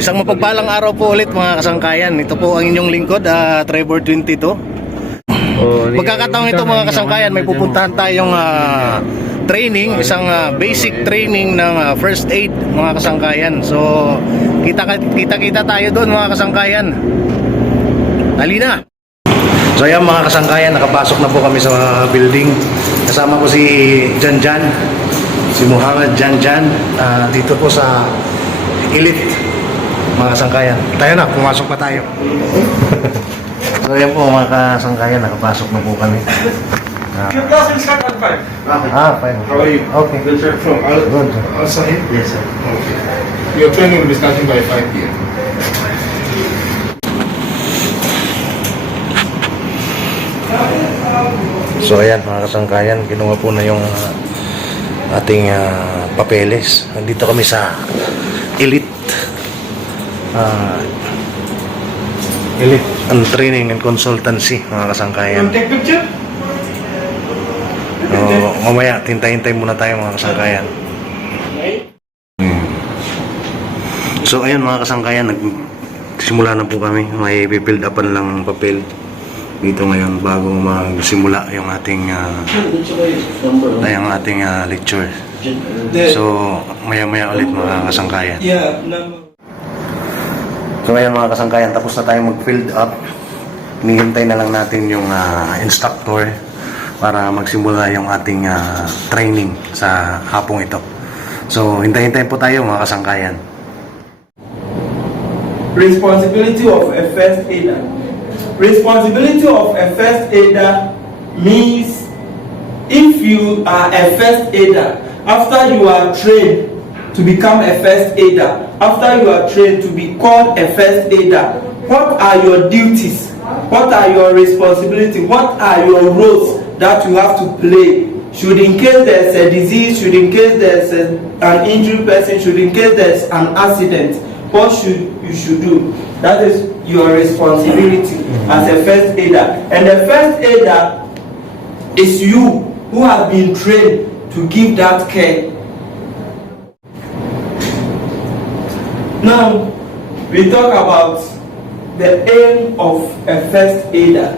Isang mapagpalang araw po ulit mga kasangkayan. Ito po ang inyong lingkod, tr3bOr 22. Pagkakataon ito mga kasangkayan, may pupuntahan tayong training, isang basic training ng first aid mga kasangkayan. So kita tayo doon mga kasangkayan. Halina! So ayan mga kasangkayan, nakapasok na po kami sa building. Kasama ko si Janjan, si Muhammad Janjan, dito po sa Elite mga kasangkayan. Tayo na, pumasok pa tayo. So ayan po mga kasangkayan, nakapasok na po kami. Your class will start at 5. 5. How are you? Okay. Good, sir. From Al-Sahid? Yes, sir. Okay. Your training will be starting by 5 p.m. So ayan mga kasangkayan, kinuha po na yung ating papeles. Nandito kami sa Elite Elite and Training and Consultancy mga kasangkayan. Take picture? Mamaya, hintay muna tayo mga kasangkayan. So ayun mga kasangkayan, nagsimula na po kami. May pipild upan lang ng papel dito ngayon bago magsimula yung ating lecture. So maya ulit mga kasangkayan. So ngayon mga kasangkayan, tapos na tayo mag-field up. Hinihintay na lang natin yung instructor para magsimula yung ating training sa hapong ito. So hintay po tayo mga kasangkayan. Responsibility of a first aider. Responsibility of a first aider means if you are a first aider, after you are trained to become a first aider, after you are trained to be called a first aider, what are your duties? What are your responsibilities? What are your roles that you have to play? Should in case there's a disease, should in case there's an injured person, should in case there's an accident, what you should do? That is your responsibility as a first aider. And the first aider is you who have been trained to give that care. Now, we talk about the aim of a first aider.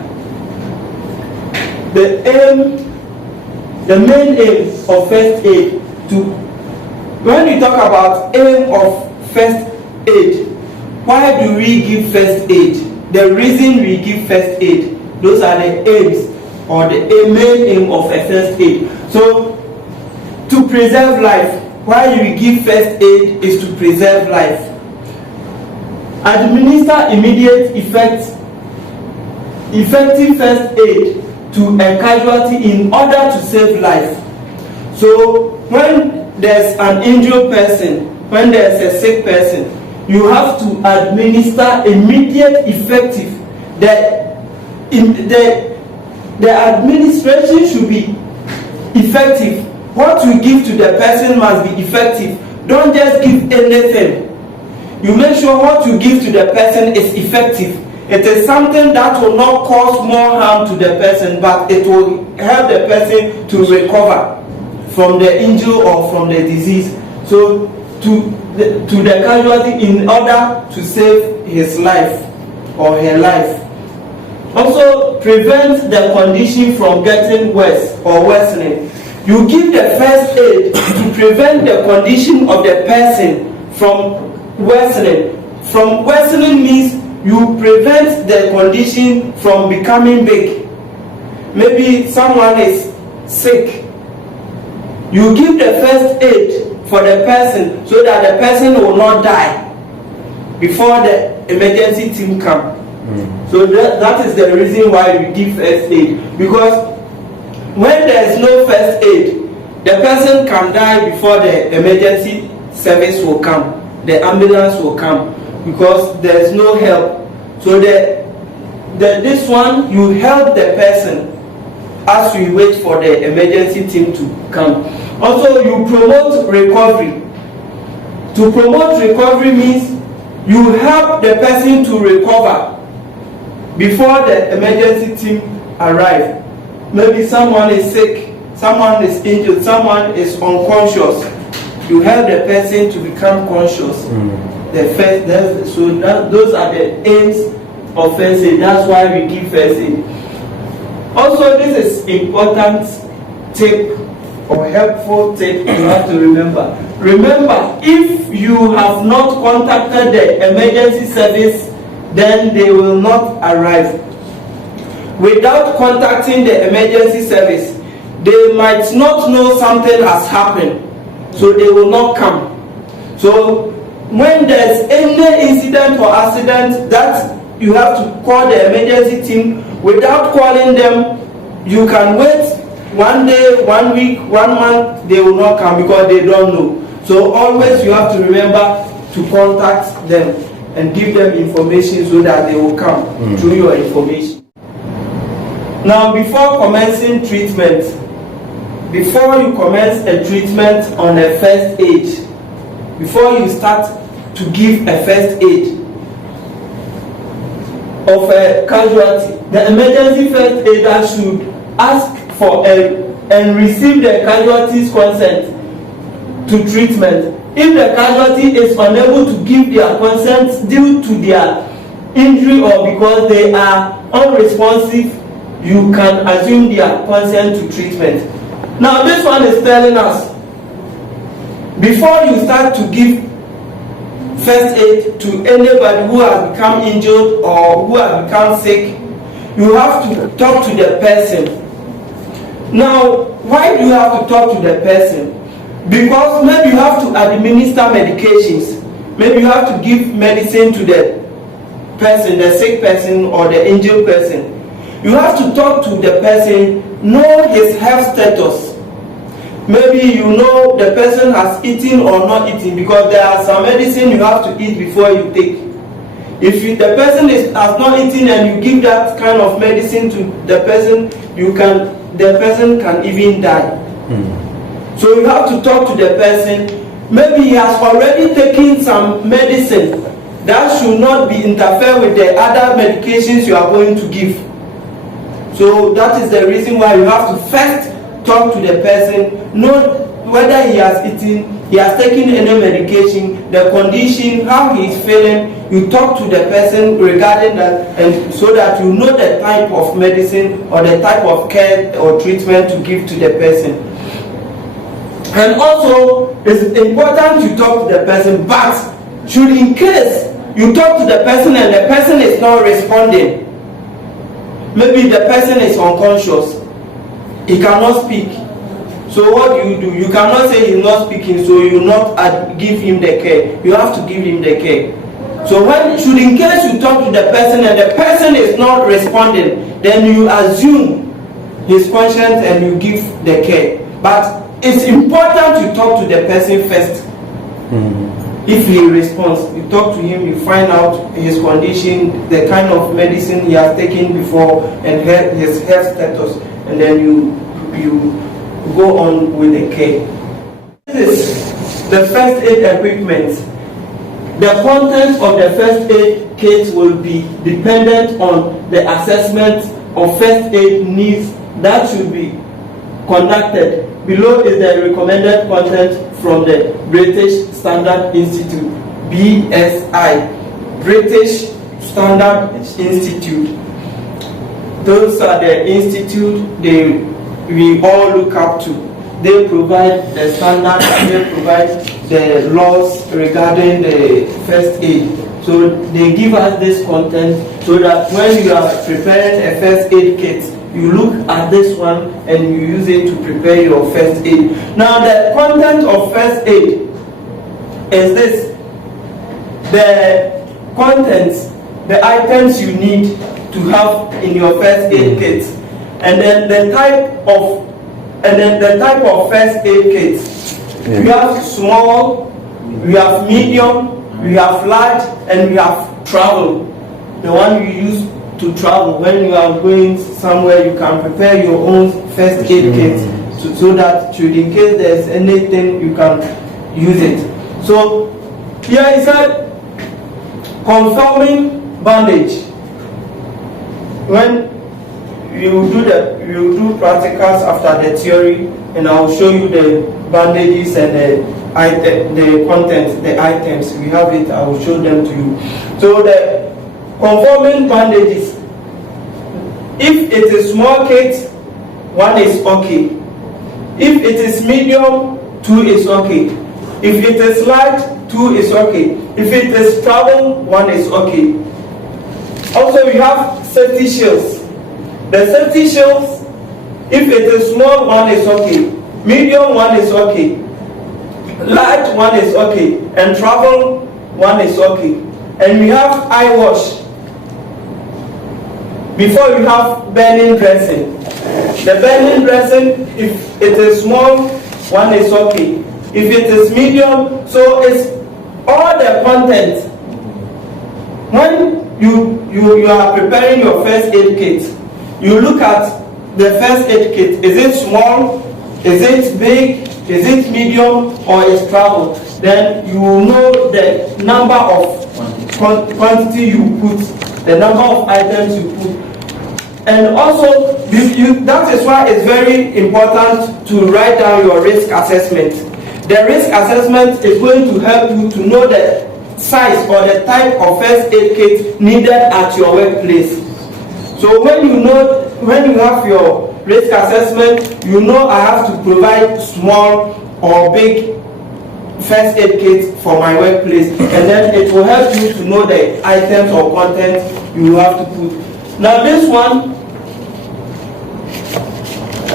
The main aim of first aid when we talk about aim of first aid, why do we give first aid? The reason we give first aid, those are the aims or the main aim of a first aid. So, to preserve life, why we give first aid is to preserve life. Administer immediate effective first aid to a casualty in order to save life. So when there's an injured person, when there's a sick person, you have to administer immediate effective. The administration should be effective. What you give to the person must be effective. Don't just give anything. You make sure what you give to the person is effective. It is something that will not cause more harm to the person, but it will help the person to recover from the injury or from the disease. So to the casualty in order to save his life or her life. Also prevent the condition from getting worse or worsening. You give the first aid to prevent the condition of the person from worsening. From worsening means you prevent the condition from becoming big. Maybe someone is sick. You give the first aid for the person so that the person will not die before the emergency team come. So that is the reason why we give first aid. Because when there is no first aid, the person can die before the emergency service will come. The ambulance will come. Because there is no help. So this one, you help the person as we wait for the emergency team to come. Also, you promote recovery. To promote recovery means you help the person to recover before the emergency team arrive. Maybe someone is sick, someone is injured, someone is unconscious. you help the person to become conscious. Those are the aims of first aid. That's why we give first aid. Also, this is important tip or helpful tip you have to remember. Remember, if you have not contacted the emergency service, then they will not arrive. Without contacting the emergency service, they might not know something has happened, so they will not come. So when there's any incident or accident that you have to call the emergency team, without calling them, you can wait 1 day, 1 week, 1 month, they will not come because they don't know. So always you have to remember to contact them and give them information so that they will come through your information. Now, before commencing treatment, before you commence a treatment on a first aid, before you start to give a first aid of a casualty, the emergency first aider should ask for and receive the casualty's consent to treatment. If the casualty is unable to give their consent due to their injury or because they are unresponsive, you can assume their consent to treatment. Now, this one is telling us, before you start to give first aid to anybody who has become injured or who has become sick, you have to talk to the person. Now, why do you have to talk to the person? Because maybe you have to administer medications. Maybe you have to give medicine to the person, the sick person or the injured person. You have to talk to the person, know his health status. Maybe you know the person has eaten or not eaten, because there are some medicine you have to eat before you take. If the person has not eaten and you give that kind of medicine to the person, the person can even die. So you have to talk to the person. Maybe he has already taken some medicine that should not be interfere with the other medications you are going to give. So that is the reason why you have to first talk to the person, know whether he has eaten, he has taken any medication, the condition, how he is feeling. You talk to the person regarding that, and so that you know the type of medicine or the type of care or treatment to give to the person. And also, it's important to talk to the person, but should in case you talk to the person and the person is not responding, maybe the person is unconscious, he cannot speak. So what do? You cannot say he's not speaking, so you will not give him the care. You have to give him the care. So should in case you talk to the person and the person is not responding, then you assume his conscience and you give the care. But it's important to talk to the person first. If he responds, you talk to him, you find out his condition, the kind of medicine he has taken before, and his health status, and then you go on with the care. This is the first aid equipment. The content of the first aid kit will be dependent on the assessment of first aid needs that should be conducted. Below is the recommended content from the British Standard Institute, BSI, British Standard Institute. Those are the institute we all look up to. They provide the standards, they provide the laws regarding the first aid. So they give us this content so that when you are preparing a first aid kit, you look at this one and you use it to prepare your first aid. Now, the content of first aid is this: the contents, the items you need to have in your first aid kit, and then the type of first aid kit. We have small, we have medium, we have large, and we have travel. The one you use to travel when you are going somewhere, you can prepare your own first aid kit so that should in case there's anything you can use it. So here is a conforming bandage. When you do practicals after the theory, and I'll show you the bandages and the the content, the items. We have it. I will show them to you. So the conforming bandages. If it is small kit, 1 is okay. If it is medium, 2 is okay. If it is large, 2 is okay. If it is travel, 1 is okay. Also, we have safety shields. The safety shields, if it is small, 1 is okay. Medium, 1 is okay. Large, 1 is okay. And travel, 1 is okay. And we have eye wash. Before we have burning dressing. The burning dressing, if it is small, 1 is okay. If it is medium, so it's all the content. When you are preparing your first aid kit, you look at the first aid kit. Is it small? Is it big? Is it medium? Or is travel? Then you will know the number of quantity you put, the number of items you put. And also, that is why it's very important to write down your risk assessment. The risk assessment is going to help you to know the size or the type of first aid kit needed at your workplace. So when you have your risk assessment, you know I have to provide small or big first aid kit for my workplace, and then it will help you to know the items or content you have to put. Now this one,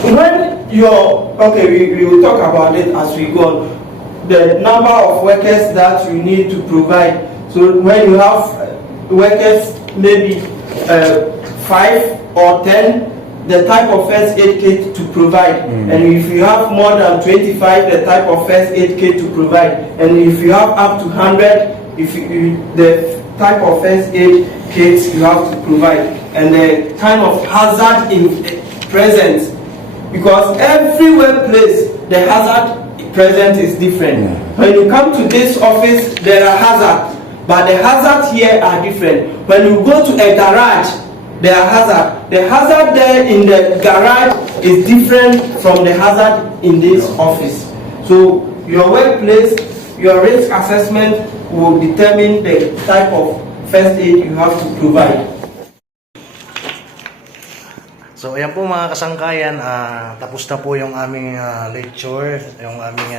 when we will talk about it as we go on. The number of workers that you need to provide. So when you have workers, maybe 5 or 10, the type of first aid kit to provide. And if you have more than 25, the type of first aid kit to provide. And if you have up to 100, the type of first aid kit you have to provide. And the kind of hazard present. Because every workplace, the hazard present is different. When you come to this office, there are hazards, but the hazards here are different. When you go to a garage, there are hazards. The hazard there in the garage is different from the hazard in this office. So your workplace, your risk assessment will determine the type of first aid you have to provide. So ayan po mga kasangkayan, tapos na po yung aming lecture, yung aming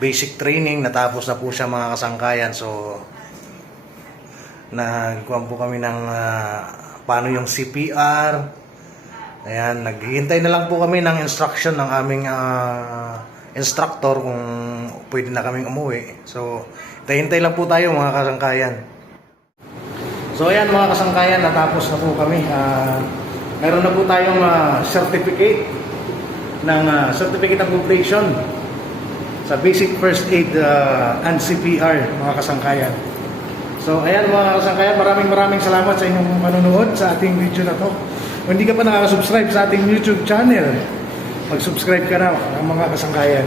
basic training, natapos na po siya mga kasangkayan. So nagkuha po kami ng paano yung CPR. Ayan, naghihintay na lang po kami ng instruction ng aming instructor kung pwede na kaming umuwi. So hintay lang po tayo mga kasangkayan. So ayan mga kasangkayan, natapos na po kami. Meron na po tayong certificate ng certificate of completion sa basic first aid and CPR mga kasangkayan. So ayan mga kasangkayan, maraming salamat sa inyong manonood sa ating video na to. Kung hindi ka pa nakaka-subscribe sa ating YouTube channel, mag-subscribe ka na mga kasangkayan.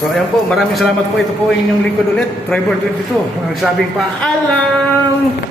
So ayan po, maraming salamat po. Ito po yung inyong lingkod ulit, tr3bOr 22. Nagsabing paalam!